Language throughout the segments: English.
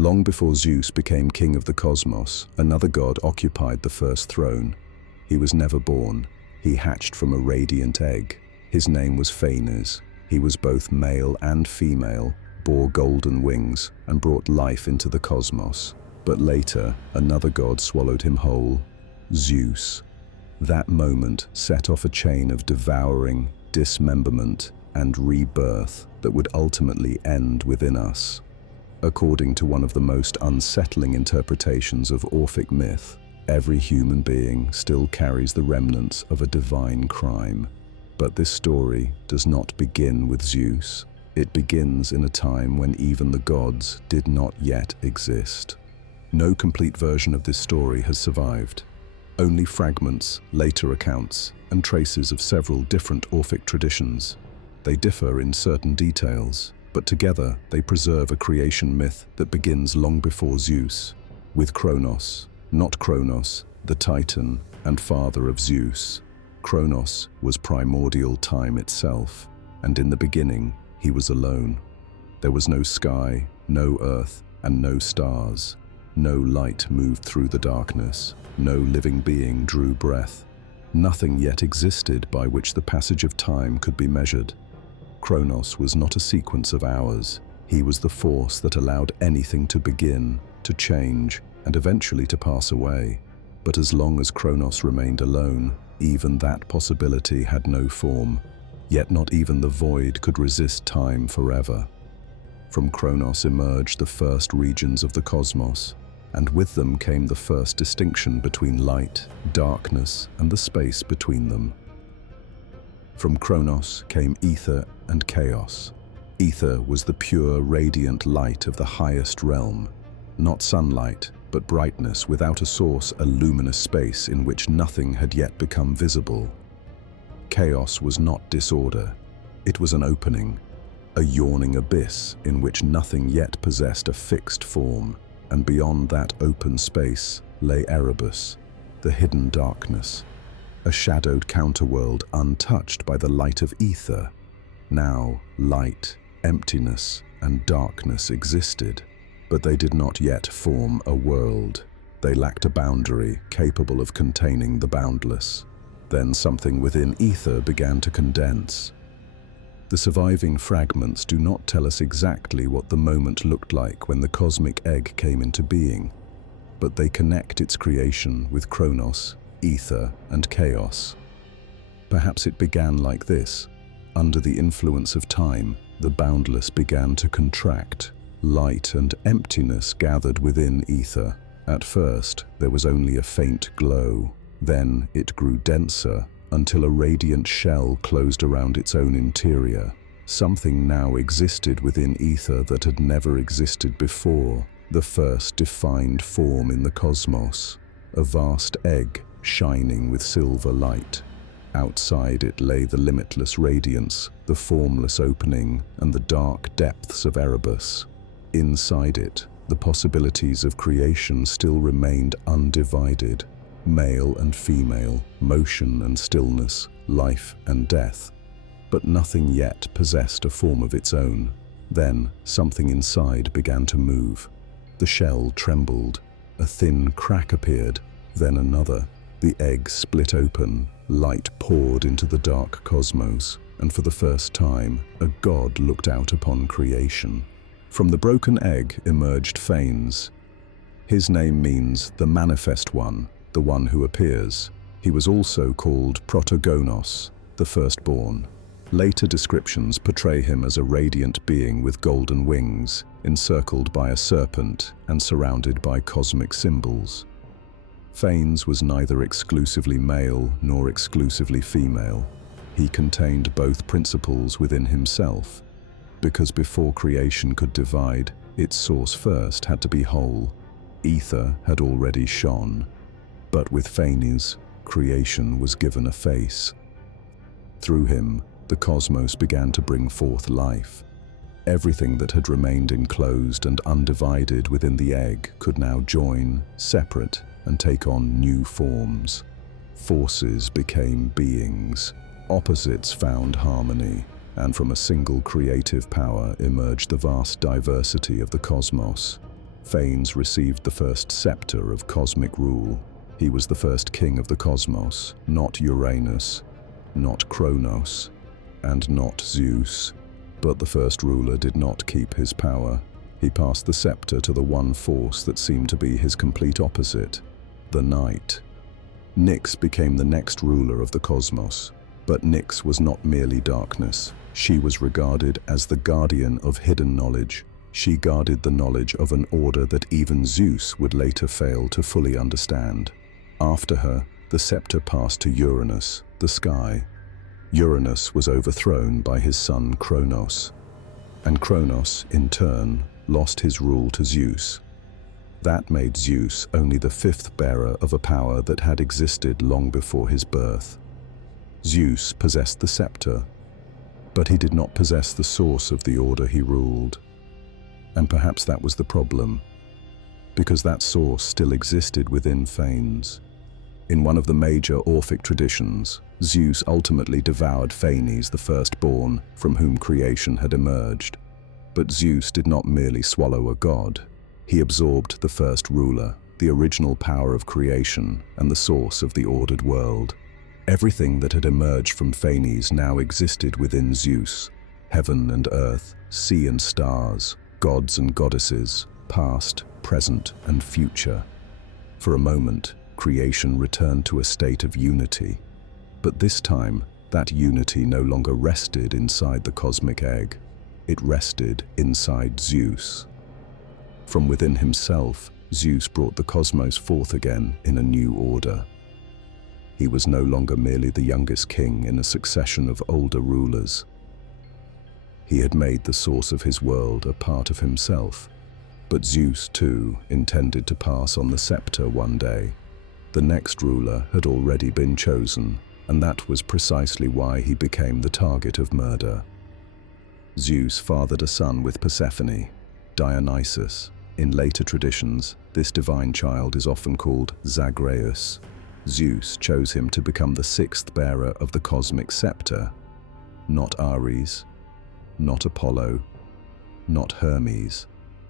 Long before Zeus became king of the cosmos, another god occupied the first throne. He was never born. He hatched from a radiant egg. His name was Phanes. He was both male and female, bore golden wings, and brought life into the cosmos. But later, another god swallowed him whole, Zeus. That moment set off a chain of devouring, dismemberment, and rebirth that would ultimately end within us. According to one of the most unsettling interpretations of Orphic myth, every human being still carries the remnants of a divine crime. But this story does not begin with Zeus. It begins in a time when even the gods did not yet exist. No complete version of this story has survived. Only fragments, later accounts, and traces of several different Orphic traditions. They differ in certain details, but together they preserve a creation myth that begins long before Zeus, with Kronos, not Kronos, the Titan and father of Zeus. Kronos was primordial time itself, and in the beginning he was alone. There was no sky, no earth, and no stars. No light moved through the darkness. No living being drew breath. Nothing yet existed by which the passage of time could be measured. Kronos was not a sequence of hours. He was the force that allowed anything to begin, to change, and eventually to pass away. But as long as Kronos remained alone, even that possibility had no form. Yet not even the void could resist time forever. From Kronos emerged the first regions of the cosmos, and with them came the first distinction between light, darkness, and the space between them. From Kronos came ether and chaos. Ether was the pure, radiant light of the highest realm. Not sunlight, but brightness without a source, a luminous space in which nothing had yet become visible. Chaos was not disorder. It was an opening, a yawning abyss in which nothing yet possessed a fixed form, and beyond that open space lay Erebus, the hidden darkness. A shadowed counterworld untouched by the light of ether. Now, light, emptiness, and darkness existed, but they did not yet form a world. They lacked a boundary capable of containing the boundless. Then something within ether began to condense. The surviving fragments do not tell us exactly what the moment looked like when the cosmic egg came into being, but they connect its creation with Kronos, ether, and chaos. Perhaps it began like this. Under the influence of time, the boundless began to contract. Light and emptiness gathered within ether. At first, there was only a faint glow. Then it grew denser until a radiant shell closed around its own interior. Something now existed within ether that had never existed before. The first defined form in the cosmos. A vast egg shining with silver light. Outside it lay the limitless radiance, the formless opening, and the dark depths of Erebus. Inside it, the possibilities of creation still remained undivided. Male and female, motion and stillness, life and death. But nothing yet possessed a form of its own. Then something inside began to move. The shell trembled. A thin crack appeared, then another. The egg split open, light poured into the dark cosmos, and for the first time, a god looked out upon creation. From the broken egg emerged Phanes. His name means the manifest one, the one who appears. He was also called Protogonos, the firstborn. Later descriptions portray him as a radiant being with golden wings, encircled by a serpent and surrounded by cosmic symbols. Phanes was neither exclusively male nor exclusively female. He contained both principles within himself, because before creation could divide, its source first had to be whole. Ether had already shone, but with Phanes, creation was given a face. Through him, the cosmos began to bring forth life. Everything that had remained enclosed and undivided within the egg could now join, separate, and take on new forms. Forces became beings. Opposites found harmony, and from a single creative power emerged the vast diversity of the cosmos. Phanes received the first scepter of cosmic rule. He was the first king of the cosmos, not Uranus, not Kronos, and not Zeus. But the first ruler did not keep his power. He passed the scepter to the one force that seemed to be his complete opposite, the night. Nyx became the next ruler of the cosmos. But Nyx was not merely darkness. She was regarded as the guardian of hidden knowledge. She guarded the knowledge of an order that even Zeus would later fail to fully understand. After her, the scepter passed to Uranus, the sky. Uranus was overthrown by his son Kronos, and Kronos, in turn, lost his rule to Zeus. That made Zeus only the fifth bearer of a power that had existed long before his birth. Zeus possessed the scepter, but he did not possess the source of the order he ruled. And perhaps that was the problem, because that source still existed within Phanes. In one of the major Orphic traditions, Zeus ultimately devoured Phanes, the firstborn, from whom creation had emerged. But Zeus did not merely swallow a god. He absorbed the first ruler, the original power of creation and the source of the ordered world. Everything that had emerged from Phanes now existed within Zeus: heaven and earth, sea and stars, gods and goddesses, past, present, and future. For a moment, creation returned to a state of unity. But this time, that unity no longer rested inside the cosmic egg. It rested inside Zeus. From within himself, Zeus brought the cosmos forth again in a new order. He was no longer merely the youngest king in a succession of older rulers. He had made the source of his world a part of himself. But Zeus, too, intended to pass on the scepter one day. The next ruler had already been chosen, and that was precisely why he became the target of murder. Zeus fathered a son with Persephone, Dionysus. In later traditions, this divine child is often called Zagreus. Zeus chose him to become the sixth bearer of the cosmic scepter. Not Ares, not Apollo, not Hermes.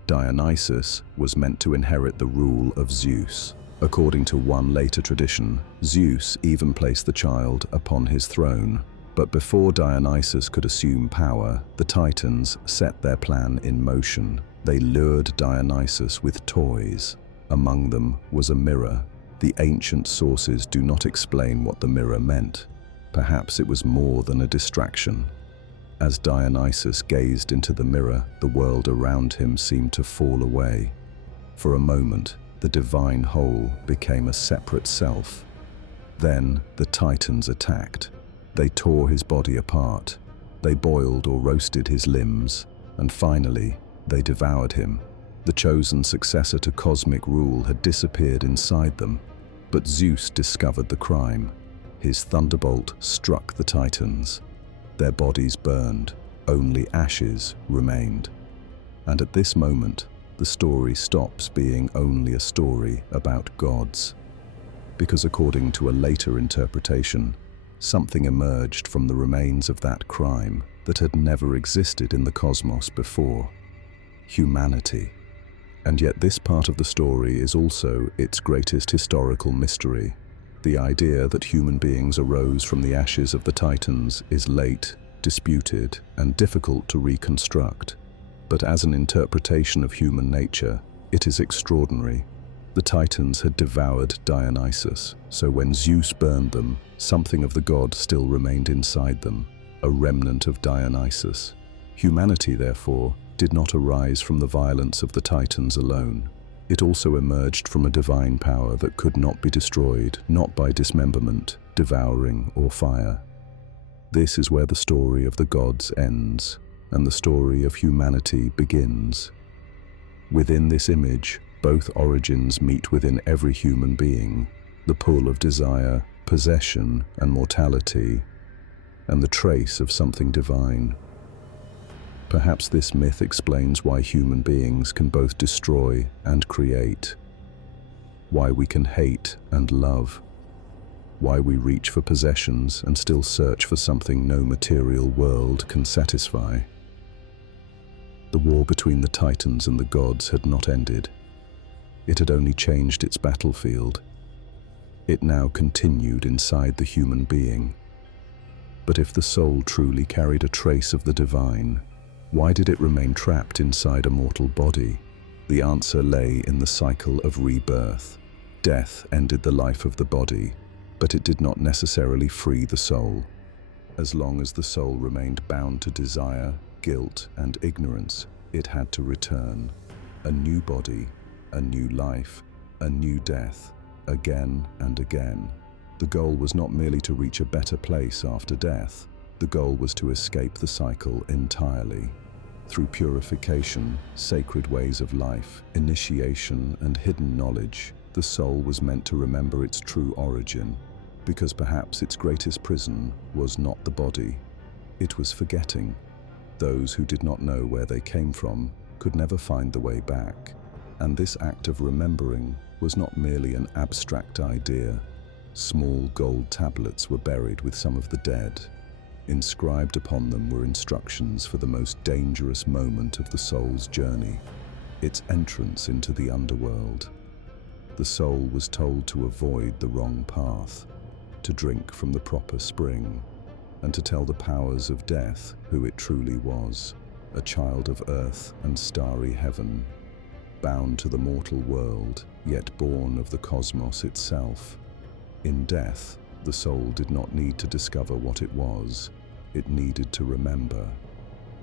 Dionysus was meant to inherit the rule of Zeus. According to one later tradition, Zeus even placed the child upon his throne. But before Dionysus could assume power, the Titans set their plan in motion. They lured Dionysus with toys. Among them was a mirror. The ancient sources do not explain what the mirror meant. Perhaps it was more than a distraction. As Dionysus gazed into the mirror, the world around him seemed to fall away. For a moment, the divine whole became a separate self. Then the Titans attacked. They tore his body apart. They boiled or roasted his limbs. And finally, they devoured him. The chosen successor to cosmic rule had disappeared inside them. But Zeus discovered the crime. His thunderbolt struck the Titans. Their bodies burned. Only ashes remained. And at this moment, the story stops being only a story about gods. Because according to a later interpretation, something emerged from the remains of that crime that had never existed in the cosmos before: humanity. And yet this part of the story is also its greatest historical mystery. The idea that human beings arose from the ashes of the Titans is late, disputed, and difficult to reconstruct. But as an interpretation of human nature, it is extraordinary. The Titans had devoured Dionysus, so when Zeus burned them, something of the god still remained inside them, a remnant of Dionysus. Humanity, therefore, did not arise from the violence of the Titans alone. It also emerged from a divine power that could not be destroyed, not by dismemberment, devouring, or fire. This is where the story of the gods ends, and the story of humanity begins. Within this image, both origins meet within every human being: the pull of desire, possession, and mortality, and the trace of something divine. Perhaps this myth explains why human beings can both destroy and create, why we can hate and love, why we reach for possessions and still search for something no material world can satisfy. The war between the Titans and the gods had not ended. It had only changed its battlefield. It now continued inside the human being. But if the soul truly carried a trace of the divine, why did it remain trapped inside a mortal body? The answer lay in the cycle of rebirth. Death ended the life of the body, but it did not necessarily free the soul. As long as the soul remained bound to desire, guilt, and ignorance, it had to return. A new body, a new life, a new death, again and again. The goal was not merely to reach a better place after death. The goal was to escape the cycle entirely. Through purification, sacred ways of life, initiation, and hidden knowledge, the soul was meant to remember its true origin, because perhaps its greatest prison was not the body. It was forgetting. Those who did not know where they came from could never find the way back. And this act of remembering was not merely an abstract idea. Small gold tablets were buried with some of the dead. Inscribed upon them were instructions for the most dangerous moment of the soul's journey, its entrance into the underworld. The soul was told to avoid the wrong path, to drink from the proper spring, and to tell the powers of death who it truly was, a child of earth and starry heaven, bound to the mortal world, yet born of the cosmos itself. In death, the soul did not need to discover what it was, it needed to remember.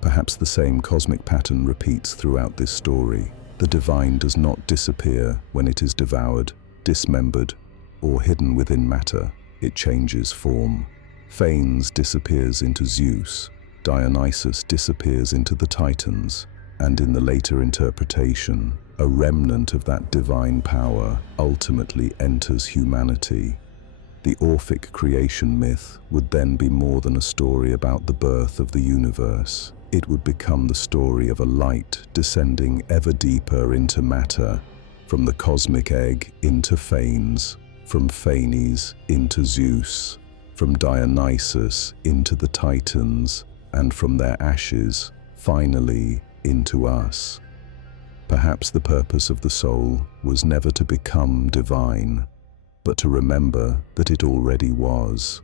Perhaps the same cosmic pattern repeats throughout this story. The divine does not disappear when it is devoured, dismembered, or hidden within matter. It changes form. Phanes disappears into Zeus, Dionysus disappears into the Titans, and in the later interpretation, a remnant of that divine power ultimately enters humanity. The Orphic creation myth would then be more than a story about the birth of the universe. It would become the story of a light descending ever deeper into matter, from the cosmic egg into Phanes, from Phanes into Zeus, from Dionysus into the Titans, and from their ashes, finally, into us. Perhaps the purpose of the soul was never to become divine, but to remember that it already was.